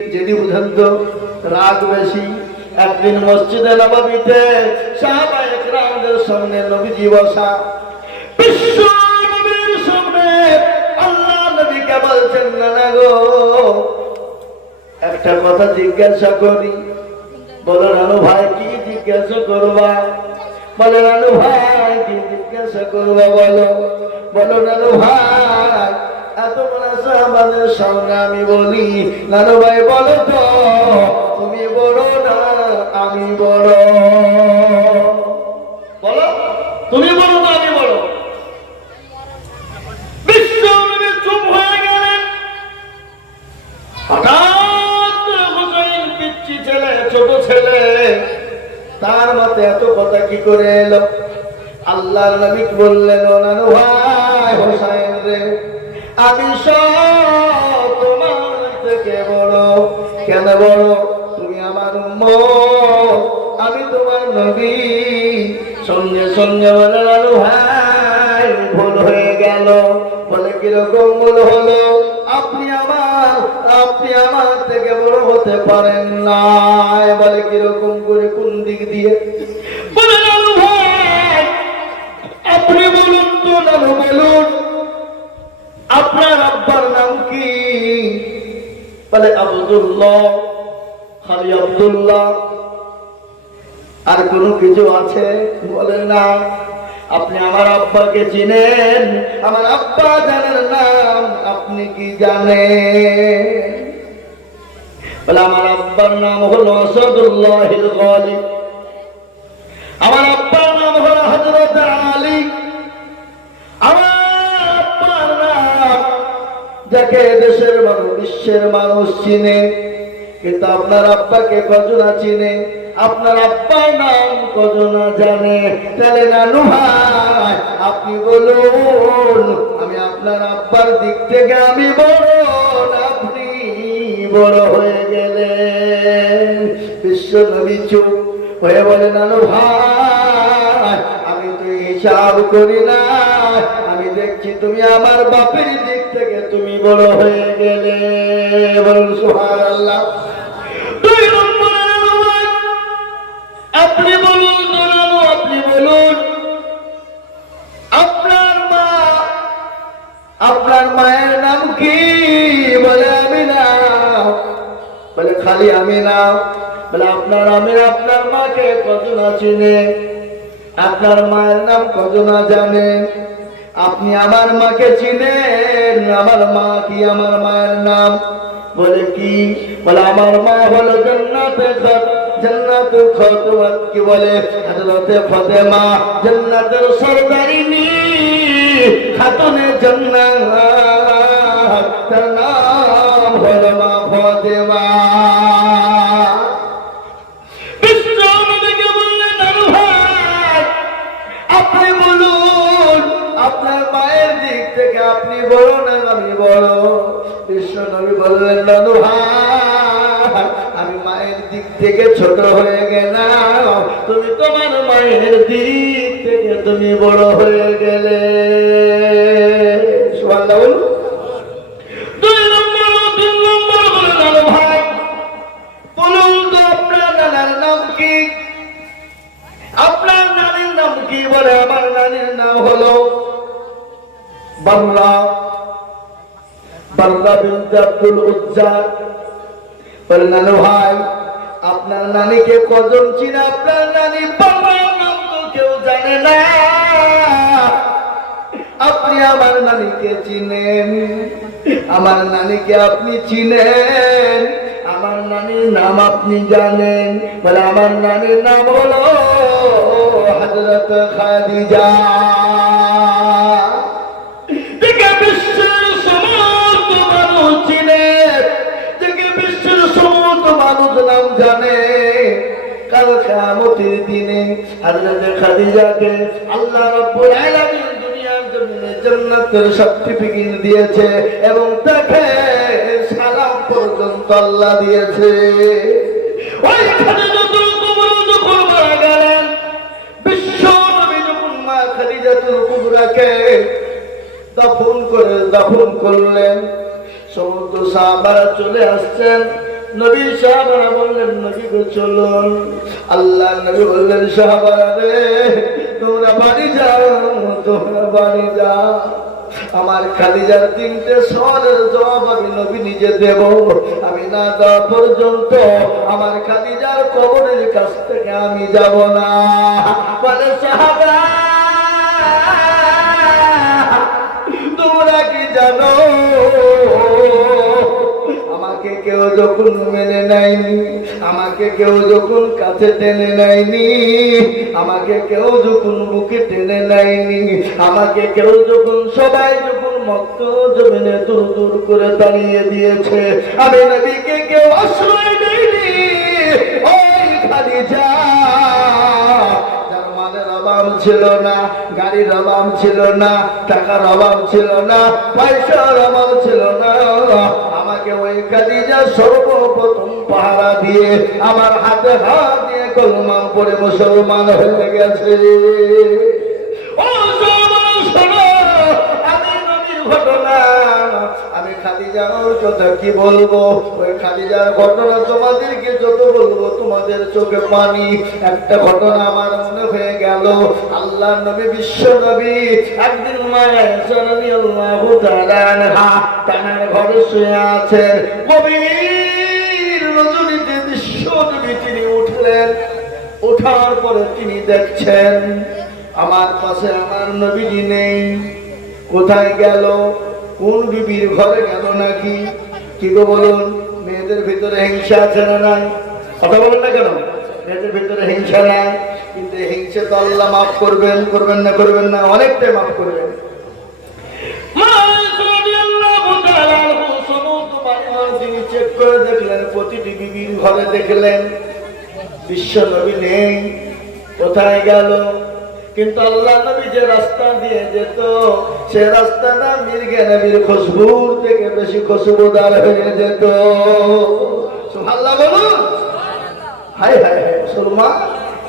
যদি বুঝেন তো রাগ বেশি একদিন মসজিদে নবমীতে সাহাবায়ে কেরামদের সামনে নবীজি বসা। বিশ্ব নবীর সামনে আল্লাহ নবীকে বলছেন না গো। একটা কথা জিজ্ঞাসা করি। বলো, রানু ভাই, কি জিজ্ঞাসা করবা? বলে, রানু ভাই, কি জিজ্ঞাসা করবা বলো? বলো, রানু ভাই বড় সাহাবাদের সামনে আমি বলি, নানু ভাই বলো তো, তুমি বড় না, আমি বড় বলো, তুমি বলো তো, আমি বড় হঠাৎ হুসাইন ছেলে, ছোট ছেলে, তার মতে এত কথা কি করে এলো? আল্লাহর নবী বললেন নানু ভাই, হোসাইন রে আমি সব তোমার থেকে বড়। কেন বড় তুমি আমার আমি তোমার নবী। সঙ্গে সঙ্গে বলে নানু ভাই, ভুল হয়ে গেল। বলে, কীরকম ভুল হলো? আপনি আমার আপনি আমার থেকে বড় হতে পারেন না বলে, কীরকম করে কোন দিক দিয়ে বলে আব্দুল্লাহ খালি আব্দুল্লাহ। আর কোনো কিছু আছে? বলে না। আপনি আমার আব্বাকে চিনেন? আমার আব্বা জানেন নাম আপনি কি জানেন? বলে আমার আব্বার নাম হলো আসাদুল্লাহ আমার আব্বার নাম হলো হজরত যাকে দেশের মানুষ, বিশ্বের মানুষ চিনে, কিন্তু আপনার আব্বাকে কজনা চিনে, আপনার আব্বার নাম কজনা জানে। তাহলে নানু ভাই আপনি বলুন, আমি আপনার আব্বার দিক থেকে আমি বড় আপনি বড় হয়ে গেলেন। বিশ্ব নবী চুপ হয়ে বলে নানু ভাই আমি তো হিসাব করি না দেখছি তুমি আমার বাপের দিক থেকে তুমি বড় হয়ে গেলে। আপনি বলুন আপনি বলুন। আপনার মা, আপনার মায়ের নাম কি? বলে আমি না বলে, খালি আমি না বলে, আপনার আমি আপনার মাকে কজনা চিনে? আপনার মায়ের নাম কত না জানে? আপনি আমার মাকে চিনেন, আমার মা কি আমার মায়ের নাম? বলে কি? বলে, আমার মা হলো জান্নাতে খত, জান্নাত খতওয়াত, কি বলে? হযরতে ফাতেমা, জান্নাতের সরদারিনী খাতুনে জান্নাত, তার নাম হলো মা ফাতেমা। আপনি বড় না, আমি বড় বিশ্ব নবী বললেন আমি মায়ের দিক থেকে ছোট হয়ে গেলাম। তুমি তোমার মায়ের দিক থেকে তুমি বড় হয়ে গেলে। বলে আপনার নানির নাম কি বলে? আমার নানির নাম হলো বাংলা বাংলা বিনতে আব্দুল উজ্জার। বলে নানু ভাই, আপনার নানিকে কজন চিনে? আপনার নানি বাংলার কেউ জানে না। আপনি আমার নানিকে চিনেন। আমার নানিকে আপনি চিনেন। আমার নানির নাম আপনি জানেন। বলে, আমার নানির নাম হলো হজরত খাদিজা। হযরত খাদিজাকে আল্লাহ রাব্বুল আলামিন দুনিয়ার জমিনে জান্নাতের সার্টিফিকেট দিয়েছে এবং তাকে সালাম পর্যন্ত আল্লাহ দিয়েছে। ওই খাদিজাতুল কুবরা যখন মারা গেলেন, বিশ্ব নবী যখন মা খাদিজাতুল কুবরাকে দাফন করে দাফন করলেন, সমস্ত সাহাবারা চলে আসছেন। নবী সাহাবারা বললেন, নবী গো চলুন আল্লাহ নবী বললেন, সাহাবারা রে, তোমরা বাড়ি যাও, তোমরা বাড়ি যাও। আমার তিনটে সরের জবাব আমি নবী নিজে দেব। আমি না দেওয়া পর্যন্ত আমার খালি খালিজার কবরের কাছ থেকে আমি যাব না। যখন মেনে নেয়নি, আমাকে কেউ যখন কাছে টেনে নেয়নি, আমাকে কেউ যখন বুকে টেনে নেয়নি, আমাকে কেউ যখন সবাই যখন মক্ত জমিনে দূর দূর করে দাঁড়িয়ে দিয়েছে, আমি নবীকে কেউ আশ্রয় দেয়নি। ওই খালি যা ছিল না, গাড়ির অভাব ছিল না, টাকার অভাব ছিল না, পয়সার অভাব ছিল না সর্বপ্রথম পাহারা দিয়ে আমার হাতে হাত দিয়ে কলমান পরে মুসলমান হয়ে গেছে। কি বলব? ওই খাদিজার ঘটনা তোমাদেরকে যত বলব, তোমাদের চোখে পানি। একটা ঘটনা আমার মনে হয়ে গেল। আল্লাহ নবী, বিশ্ব নবী, একদিন মায়া নবী আল্লাহ তানার ঘরে শুয়ে আছেন। গভীর রজনীতে বিশ্ব নবী তিনি উঠলেন। ওঠার পরে তিনি দেখছেন, আমার পাশে আমার নবীজি নেই। কোথায় গেল? কোন বিবির ঘরে গেল নাকি? কি গো বলুন, মেয়েদের ভিতরে হিংসা আছে না নাই? কথা বলুন না কেন? মেয়েদের ভিতরে হিংসা নাই? কিন্তু তো আল্লাহ মাফ করবেন করবেন না করবেন না, অনেকটাই মাফ করবেন। কোথায় গেল? কিন্তু আল্লাহ যে রাস্তা দিয়ে যেত রাস্তাটা খুশবুর থেকে বেশি খুশবুদার হয়ে যেত। হাই হাই হাই মুসলমান।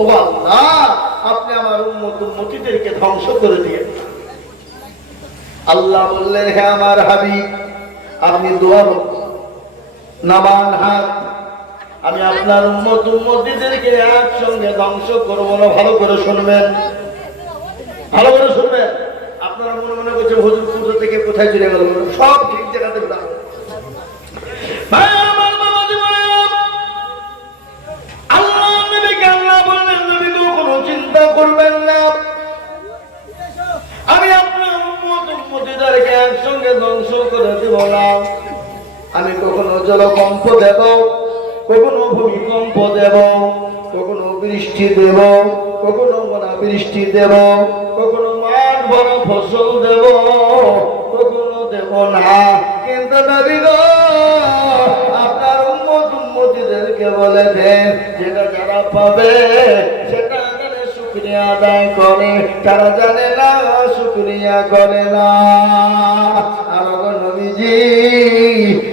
ও আল্লাহ, আপনি আমার উম্মত উম্মতিদেরকে ধ্বংস করে দিয়েছেন আল্লাহ বললেন হে আমার হাবিব, আপনি দোয়া নামান হাত, আমি আপনার উম্মত উম্মতিদেরকে একসঙ্গে ধ্বংস করব না, ভালো করে শুনবেন। ভালো করে শুনবেন। আপনারা মনে মনে করছে হুজুর পুজো থেকে কোথায় চলে গেল? সব ঠিক জায়গাতে ভাই করবেন না। আমি আপনার একসঙ্গে ধ্বংস করে দেব না। আমি কখনো জলকম্প দেব, কখনো ভূমিকম্প দেব, কখনো বৃষ্টি দেব, কখনো মোনা বৃষ্টি দেব, কখনো মাঠ বড় ফসল দেব, কখনো দেব না। কিন্তু আপনার উম্মত, উম্মতিদেরকে বলে দেন, যেটা যারা পাবে শুক্রিয়া আদায় করে তারা জানে না শুক্রিয়া করে না আর গো নবীজি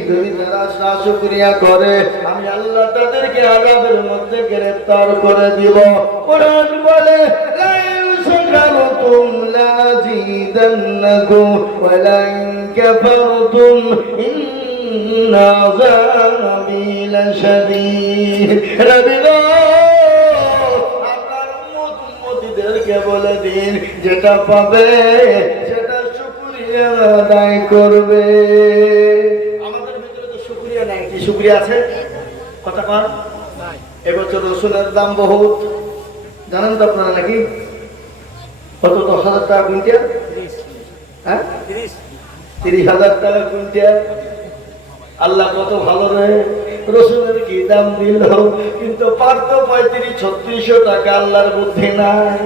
যদি তারা না শুক্রিয়া করে আমি আল্লাহ তাদেরকে আজাবের মধ্যে গ্রেফতার করে দিব কোরআন বলে লাইন شكرتم لأزيدنكم ولئن كفرتم إن عذابي لشديد ربي দিন যেটা পাবে, সেটা শুকরিয়া আদায় করবে। আমাদের ভিতরে তো শুক্রিয়া নাই। কি শুক্রিয়া আছে? কথা কন। এবছর রসুনের দাম বহুত। জানেন তো আপনারা নাকি? কত দশ হাজার টাকা কুইন্টাল? হ্যাঁ? তিরিশ হাজার টাকা কুইন্টাল। আল্লাহ কত ভালো রে। রসুনের কি দাম দিল? কিন্তু পারত পঁয়ত্রিশ, ছত্রিশশো টাকা আল্লাহর বুদ্ধি নাই।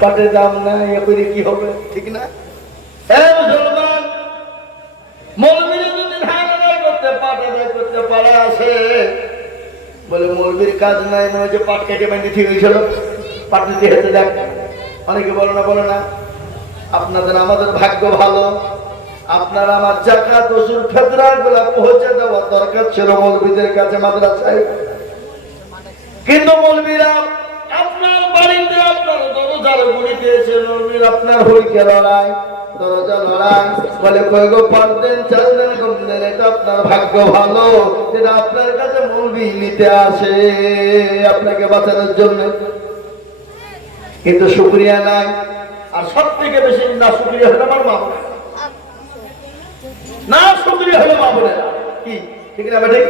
পাটের দাম নাই এবারে কি হবে? ঠিক না? এ আদায় করতে, পাট করতে পারে বলে কাজ নাই পাট কেটে ঠিক পাট অনেকে না, বলে না। আপনাদের আমাদের ভাগ্য ভালো। আপনার আমার জাকাত, ওষুধ, ফেতরা গুলা পৌঁছে দেওয়া দরকার ছিল মৌলবীদের কাছে মাদ্রাসায়। কিন্তু মৌলবীরা আপনার দরজা বলে এটা আপনার ভাগ্য ভালো। আপনার কাছে মৌলবী নিতে আসে, আপনাকে কিন্তু শুক্রিয়া নাই। আর সব থেকে বেশি না শুক্রিয়া হলো আমার মা না শুক্রিয়া হলো মা বোনেরা। কি? ঠিক না বেঠিক?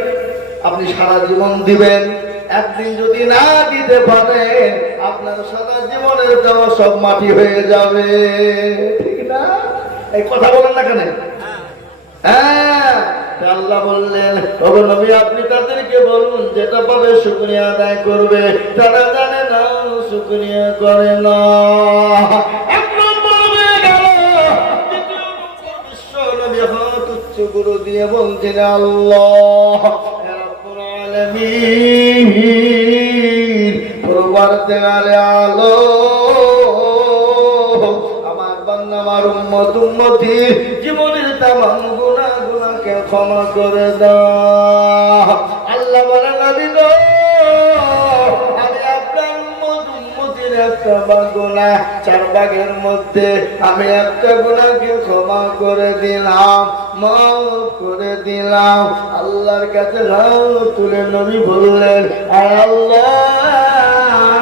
আপনি সারা জীবন দিবেন। একদিন যদি না দিতে পারেন, আপনার সারা জীবনের দেওয়া সব মাটি হয়ে যাবে। ঠিক না? এই কথা বলেন না কেন? হ্যাঁ আল্লাহ যেটা করবে। তারা জানে না করে না। গুরু দিয়ে বলছেন, আল্লাহ আমার বান্দা, আমার উম্মত গুনাহকে ক্ষমা করে দাও। আল্লাহ বলে, নবী গো, আমি চার ভাগের মধ্যে আমি একটা গুনাহকে ক্ষমা করে দিলাম, মাফ করে দিলাম। আল্লাহর কাছে তুলে নবী বললেন আল্লাহ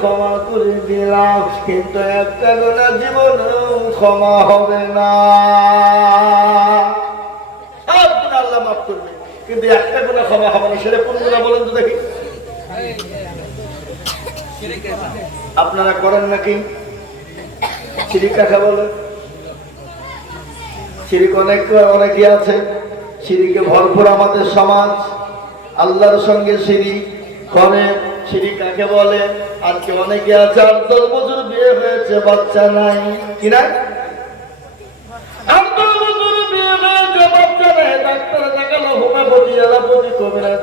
ক্ষমা করে দিলাম, কিন্তু একটা গুনাহ জীবনেও ক্ষমা হবে না। আল্লাহ মাফ কিন্তু একটা ক্ষমা হবে না, সেটা বলেন আপনারা করেন নাকি? সিরিক কাকা বলেন সিরিক অনেক অনেকে আছে। সিরিকে ভরপুর আমাদের সমাজ। আল্লাহর সঙ্গে সিঁড়ি করে। সিঁড়ি কাকে বলে? আজকে অনেকে আছে আট দশ বছর বিয়ে হয়েছে, বাচ্চা নাই।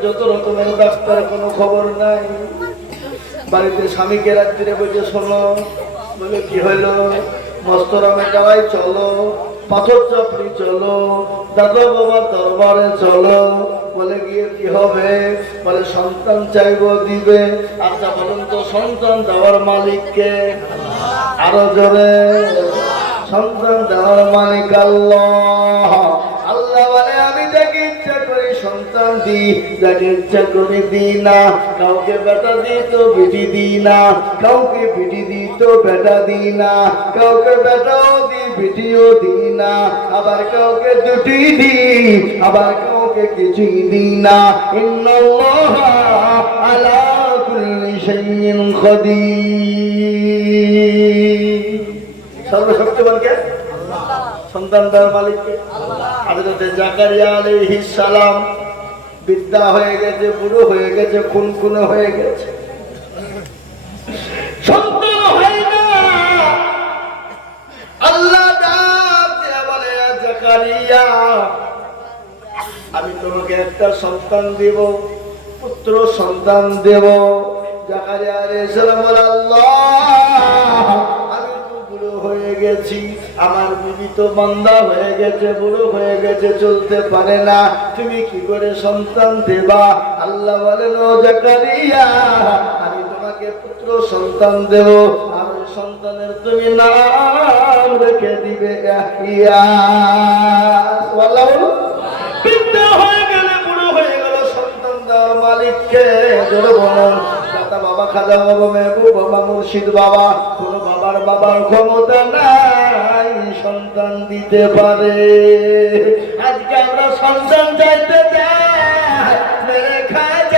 যত ডাক্তার, কোনো খবর নাই। বাড়িতে স্বামীকে রাত্রিরে বলছে শোনো, বলে কি হইল? মস্তরামে যাওয়াই চলো। পাথর চাপড়ি চলো, দাদা বাবা দরবারে চলো। বলে গিয়ে কি হবে? বলে, সন্তান চাইব দিবে। আচ্ছা বলুন তো, সন্তান দেওয়ার মালিককে আরও জোরে। সন্তান দেওয়ার মালিক আল্লাহ। দিই যাকে ইচ্ছা করে দিই না কাউকে বেটা দিই তো বেটি দিই না কাউকে বেটি দিই তো বেটা দিই না কাউকে বেটাও দিই বেটিও দিই না আবার কাউকে দুটি দিই আবার কাউকে কিছুই দিই না ইন্নাল্লাহ আলা কুল্লি শাইইন কদির সর্বশক্তিমান কে? সন্তান দেওয়ার মালিককে। হাজরতে জাকারিয়া আলাইহিস সালাম। বিদ্যা হয়ে গেছে, বুড়ো হয়ে গেছে খুন খুন হয়ে গেছে আমি তোমাকে একটা সন্তান দেব, পুত্র সন্তান দেব। জাকারিয়া আল্লাহ, আমি তো বুড়ো হয়ে গেছি। আমার বিবি তো বন্ধা হয়ে গেছে, বুড়ো হয়ে গেছে, চলতে পারে না। তুমি কি করে সন্তান দেবা? আল্লাহ বলেন, ও জাকারিয়া, আমি তোমাকে পুত্র সন্তান দেব, আর সন্তানের তুমি নাম রেখে দিবে ইয়াহিয়া। আল্লাহ হয়ে গেলে, বুড়ো হয়ে গেল সন্তান দেওয়ার মালিককে জোরে বলুন বাবা, খাজা বাবা, মেহবুব বাবা, মুর্শিদ বাবা, কোন বাবার বাবার ক্ষমতা নাই। সন্তান দিতে পারে। আজকে আমরা সন্তান চাইতে চাই।